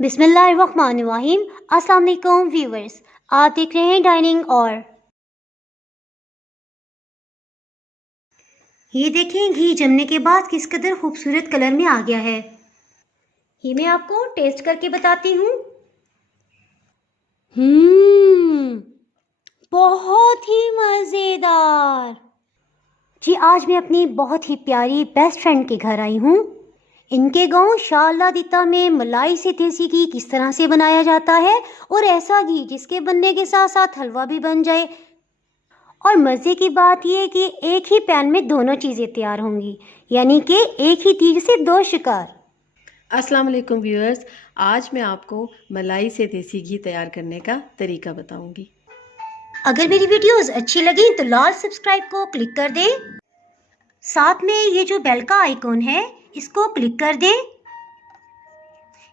बिस्मिल्लाहिर्रहमानिर्रहीम। अस्सलाम वालेकुम व्यूवर्स, आप देख रहे हैं डाइनिंग और ये देखें घी जमने के बाद किस कदर खूबसूरत कलर में आ गया है। ये मैं आपको टेस्ट करके बताती हूँ। बहुत ही मज़ेदार। जी आज मैं अपनी बहुत ही प्यारी बेस्ट फ्रेंड के घर आई हूँ। इनके गांव शाह दिता में मलाई से देसी घी किस तरह से बनाया जाता है और ऐसा घी जिसके बनने के साथ साथ हलवा भी बन जाए। और मज़े की बात यह कि एक ही पैन में दोनों चीज़ें तैयार होंगी, यानी कि एक ही तीर से दो शिकार। अस्सलाम वालेकुम व्यूअर्स, आज मैं आपको मलाई से देसी घी तैयार करने का तरीका बताऊंगी। अगर मेरी वीडियोस अच्छी लगी तो लाल सब्सक्राइब को क्लिक कर दें। साथ में ये जो बेल का आइकॉन है इसको क्लिक कर दें।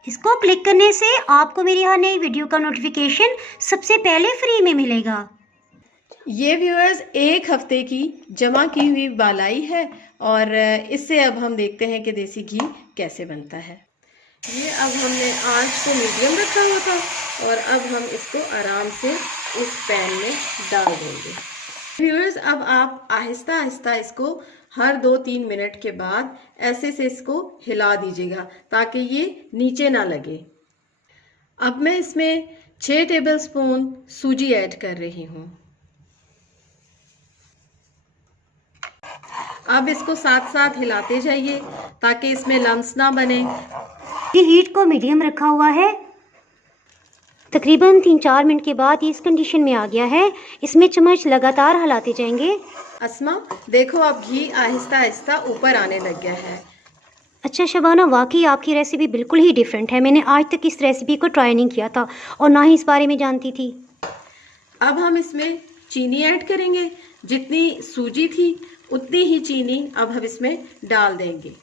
इसको क्लिक करने से आपको मेरी हर नई वीडियो का नोटिफिकेशन सबसे पहले फ्री में मिलेगा। ये व्यूअर्स एक हफ्ते की जमा की हुई मलाई है और इससे अब हम देखते हैं कि देसी घी कैसे बनता है। ये अब हमने आंच को मीडियम रखा हुआ था और अब हम इसको आराम से इस पैन में डाल देंगे। व्यूअर्स अब आप आहिस्ता आहिस्ता इसको हर 2-3 मिनट के बाद ऐसे से इसको हिला दीजिएगा ताकि ये नीचे ना लगे। अब मैं इसमें 6 टेबलस्पून सूजी ऐड कर रही हूँ। अब इसको साथ साथ हिलाते जाइए ताकि इसमें लम्स ना बने। ये हीट को मीडियम रखा हुआ है। तकरीबन 3-4 मिनट के बाद ये इस कंडीशन में आ गया है। इसमें चम्मच लगातार हिलाते जाएंगे। अस्मा देखो अब घी आहिस्ता आहिस्ता ऊपर आने लग गया है। अच्छा शबाना, वाकई आपकी रेसिपी बिल्कुल ही डिफरेंट है। मैंने आज तक इस रेसिपी को ट्राई नहीं किया था और ना ही इस बारे में जानती थी। अब हम इसमें चीनी ऐड करेंगे। जितनी सूजी थी उतनी ही चीनी अब हम इसमें डाल देंगे।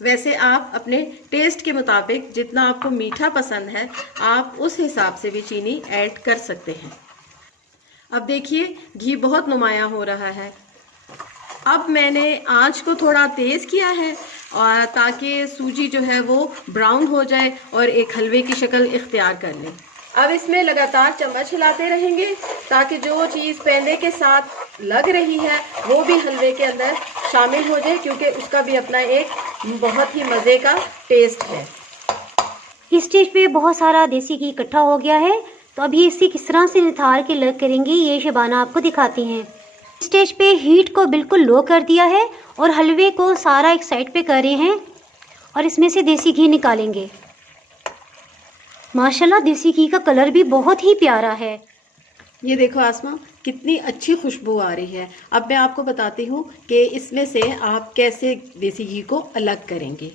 वैसे आप अपने टेस्ट के मुताबिक जितना आपको मीठा पसंद है आप उस हिसाब से भी चीनी ऐड कर सकते हैं। अब देखिए घी बहुत नुमाया हो रहा है। अब मैंने आंच को थोड़ा तेज़ किया है और ताकि सूजी जो है वो ब्राउन हो जाए और एक हलवे की शक्ल इख्तियार कर ले। अब इसमें लगातार चम्मच हिलाते रहेंगे ताकि जो चीज़ पहले के साथ लग रही है वो भी हलवे के अंदर शामिल हो जाए, क्योंकि उसका भी अपना एक बहुत ही मज़े का टेस्ट है। इस स्टेज पे बहुत सारा देसी घी इकट्ठा हो गया है, तो अभी इसे किस तरह से निथार के अलग करेंगे ये शबाना आपको दिखाती हैं। स्टेज पे हीट को बिल्कुल लो कर दिया है और हलवे को सारा एक साइड पे कर रहे हैं और इसमें से देसी घी निकालेंगे। माशाल्लाह देसी घी का कलर भी बहुत ही प्यारा है। ये देखो आसमा कितनी अच्छी खुशबू आ रही है। अब मैं आपको बताती हूँ कि इसमें से आप कैसे देसी घी को अलग करेंगे।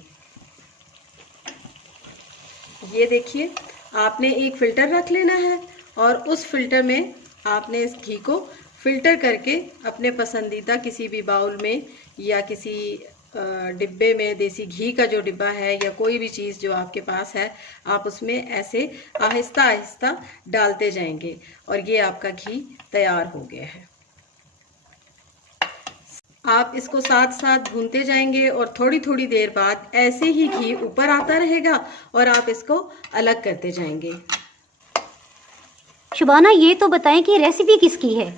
ये देखिए आपने एक फ़िल्टर रख लेना है और उस फिल्टर में आपने इस घी को फ़िल्टर करके अपने पसंदीदा किसी भी बाउल में या किसी डिब्बे में, देसी घी का जो डिब्बा है या कोई भी चीज़ जो आपके पास है आप उसमें ऐसे आहिस्ता आहिस्ता डालते जाएंगे और ये आपका घी तैयार हो गया है। आप इसको साथ साथ भूनते जाएंगे और थोड़ी थोड़ी देर बाद ऐसे ही घी ऊपर आता रहेगा और आप इसको अलग करते जाएंगे। शबाना ये तो बताएं कि रेसिपी किसकी है?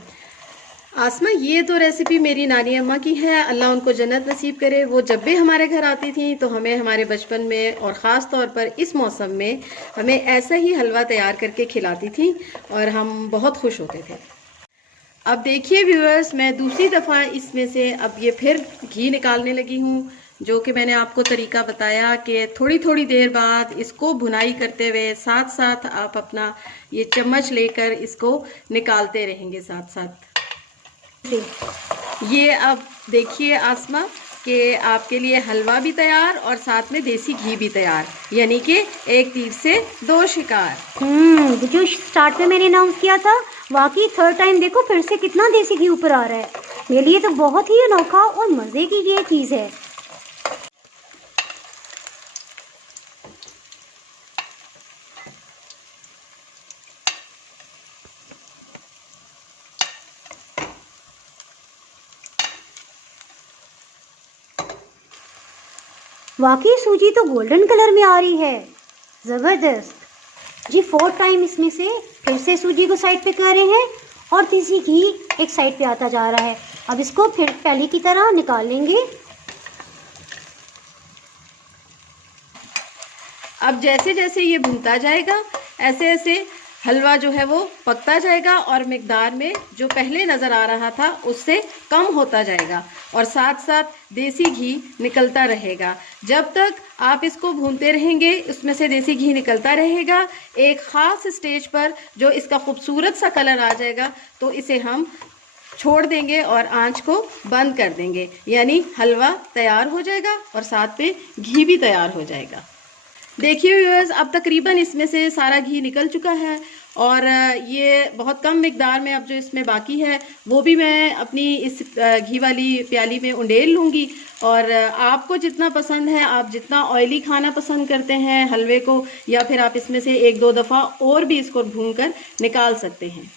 आसमा ये तो रेसिपी मेरी नानी अम्मा की है, अल्लाह उनको जन्नत नसीब करे। वो जब भी हमारे घर आती थी तो हमें हमारे बचपन में और ख़ास तौर पर इस मौसम में हमें ऐसा ही हलवा तैयार करके खिलाती थी और हम बहुत खुश होते थे। अब देखिए व्यूअर्स, मैं दूसरी दफ़ा इसमें से अब ये फिर घी निकालने लगी हूँ, जो कि मैंने आपको तरीका बताया कि थोड़ी थोड़ी देर बाद इसको भुनाई करते हुए साथ साथ आप अपना ये चम्मच लेकर इसको निकालते रहेंगे साथ साथ। ये अब देखिए आसमा कि आपके लिए हलवा भी तैयार और साथ में देसी घी भी तैयार, यानी कि एक तीर से दो शिकार। जो स्टार्ट में मैंने अनाउंस किया था वाकई थर्ड टाइम देखो फिर से कितना देसी घी ऊपर आ रहा है। मेरे लिए तो बहुत ही अनोखा और मज़े की ये चीज़ है। वाकई सूजी तो गोल्डन कलर में आ रही है, ज़बरदस्त। जी 4 टाइम इसमें से फिर से सूजी को साइड पे कर रहे हैं और देसी घी एक साइड पे आता जा रहा है। अब इसको फिर पहले की तरह निकाल लेंगे। अब जैसे जैसे ये भुनता जाएगा ऐसे ऐसे हलवा जो है वो पकता जाएगा और मिकदार में जो पहले नज़र आ रहा था उससे कम होता जाएगा और साथ साथ देसी घी निकलता रहेगा। जब तक आप इसको भूनते रहेंगे उसमें से देसी घी निकलता रहेगा। एक ख़ास स्टेज पर जो इसका खूबसूरत सा कलर आ जाएगा तो इसे हम छोड़ देंगे और आंच को बंद कर देंगे, यानी हलवा तैयार हो जाएगा और साथ पे घी भी तैयार हो जाएगा। देखिए व्यूअर्स, अब तकरीबन इसमें से सारा घी निकल चुका है और ये बहुत कम मिकदार में अब जो इसमें बाकी है वो भी मैं अपनी इस घी वाली प्याली में उंडेल लूँगी। और आपको जितना पसंद है, आप जितना ऑयली खाना पसंद करते हैं हलवे को, या फिर आप इसमें से 1-2 दफ़ा और भी इसको भून कर निकाल सकते हैं।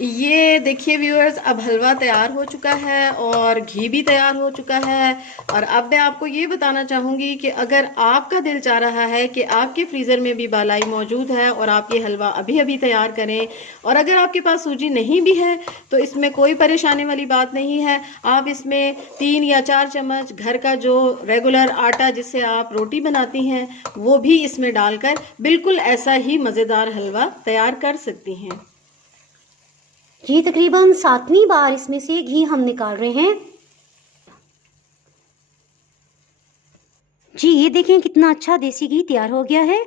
ये देखिए व्यूअर्स, अब हलवा तैयार हो चुका है और घी भी तैयार हो चुका है। और अब मैं आपको ये बताना चाहूँगी कि अगर आपका दिल चाह रहा है कि आपके फ्रीज़र में भी बालाई मौजूद है और आप ये हलवा अभी अभी तैयार करें, और अगर आपके पास सूजी नहीं भी है तो इसमें कोई परेशानी वाली बात नहीं है। आप इसमें 3 या 4 चम्मच घर का जो रेगुलर आटा जिससे आप रोटी बनाती हैं वो भी इसमें डालकर बिल्कुल ऐसा ही मज़ेदार हलवा तैयार कर सकती हैं। ये तकरीबन 7वीं बार इसमें से घी हम निकाल रहे हैं। जी ये देखें कितना अच्छा देसी घी तैयार हो गया है।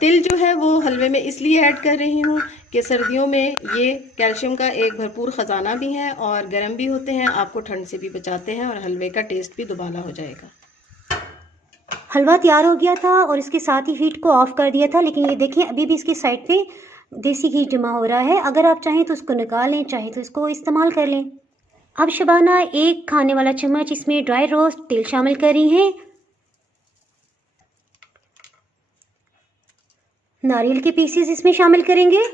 तिल जो है वो हलवे में इसलिए ऐड कर रही हूँ कि सर्दियों में ये कैल्शियम का एक भरपूर ख़जाना भी है और गर्म भी होते हैं, आपको ठंड से भी बचाते हैं और हलवे का टेस्ट भी दुबाला हो जाएगा। हलवा तैयार हो गया था और इसके साथ ही हीट को ऑफ कर दिया था, लेकिन ये देखें अभी भी इसकी साइड पे देसी घी जमा हो रहा है। अगर आप चाहें तो उसको निकाल लें, चाहे तो इसको इस्तेमाल कर लें। अब शबाना 1 खाने वाला चम्मच इसमें ड्राई रोस्ट तिल शामिल कर रही हैं। नारियल के पीसेस इसमें शामिल करेंगे,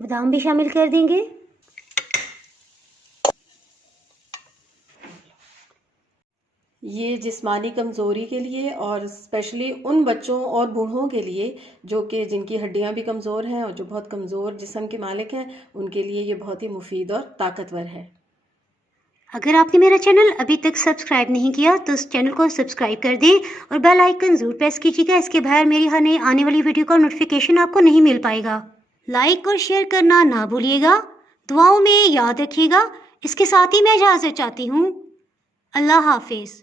बादाम भी शामिल कर देंगे। ये जिस्मानी कमज़ोरी के लिए और स्पेशली उन बच्चों और बूढ़ों के लिए जो कि जिनकी हड्डियां भी कमज़ोर हैं और जो बहुत कमज़ोर जिस्म के मालिक हैं, उनके लिए ये बहुत ही मुफीद और ताकतवर है। अगर आपने मेरा चैनल अभी तक सब्सक्राइब नहीं किया तो उस चैनल को सब्सक्राइब कर दें और बेल आइकन ज़रूर प्रेस कीजिएगा। इसके बाहर मेरी हर नई आने वाली वीडियो का नोटिफिकेशन आपको नहीं मिल पाएगा। लाइक और शेयर करना ना भूलिएगा। दुआओं में याद रखिएगा। इसके साथ ही मैं इजाज़त चाहती हूँ। अल्लाह हाफिज़।